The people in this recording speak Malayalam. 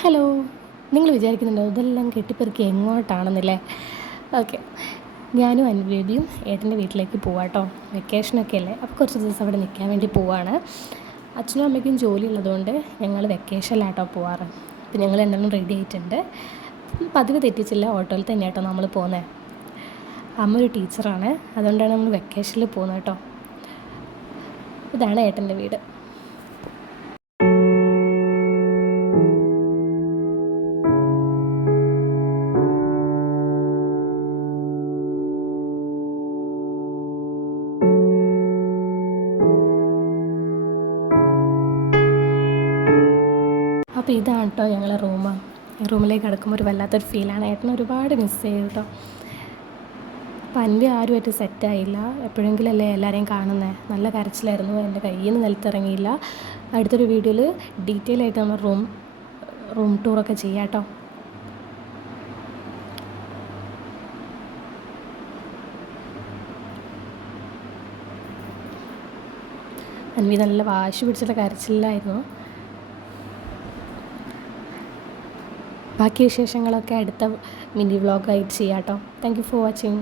ഹലോ, നിങ്ങൾ വിചാരിക്കുന്നുണ്ടോ ഇതെല്ലാം കെട്ടിപ്പെറുക്കി എങ്ങോട്ടാണെന്നല്ലേ? ഓക്കെ, ഞാനും അൻവേദിയും ഏട്ടൻ്റെ വീട്ടിലേക്ക് പോവാം കേട്ടോ. വെക്കേഷനൊക്കെ അല്ലേ, അപ്പോൾ കുറച്ച് ദിവസം അവിടെ നിൽക്കാൻ വേണ്ടി പോവാണ്. അച്ഛനും അമ്മയ്ക്കും ജോലി ഉള്ളതുകൊണ്ട് ഞങ്ങൾ വെക്കേഷനിലാട്ടോ പോവാറ്. അപ്പോൾ ഞങ്ങൾ രണ്ടാളും റെഡി ആയിട്ടുണ്ട്. പതിവ് തെറ്റിച്ചില്ല, ഓട്ടോയിൽ തന്നെ കേട്ടോ നമ്മൾ പോകുന്നത്. അമ്മ ഒരു ടീച്ചറാണ്, അതുകൊണ്ടാണ് നമ്മൾ വെക്കേഷനിൽ പോകുന്നത് കേട്ടോ. ഇതാണ് ഏട്ടൻ്റെ വീട്. അപ്പോൾ ഇതാണ് കേട്ടോ ഞങ്ങളെ റൂമിലേക്ക് കിടക്കുമ്പോൾ ഒരു വല്ലാത്തൊരു ഫീലാണ്. ഏട്ടനെ ഒരുപാട് മിസ് ചെയ്തു കേട്ടോ. അപ്പോൾ അൻവി ആരുമായിട്ട് സെറ്റായില്ല, എപ്പോഴെങ്കിലും അല്ലേ എല്ലാവരെയും കാണുന്നത്. നല്ല കരച്ചിലായിരുന്നു, എൻ്റെ കയ്യിൽ നിന്ന് നിലത്തിറങ്ങിയില്ല. അടുത്തൊരു വീഡിയോയിൽ ഡീറ്റെയിൽ ആയിട്ട് നമ്മൾ റൂം ടൂറൊക്കെ ചെയ്യാം കേട്ടോ. അൻവി നല്ല വാശി പിടിച്ചിട്ട് കരച്ചിലായിരുന്നു. ബാക്കി വിശേഷങ്ങളൊക്കെ അടുത്ത മിനി വ്ളോഗായിട്ട് ചെയ്യാം കേട്ടോ. Thank you for watching.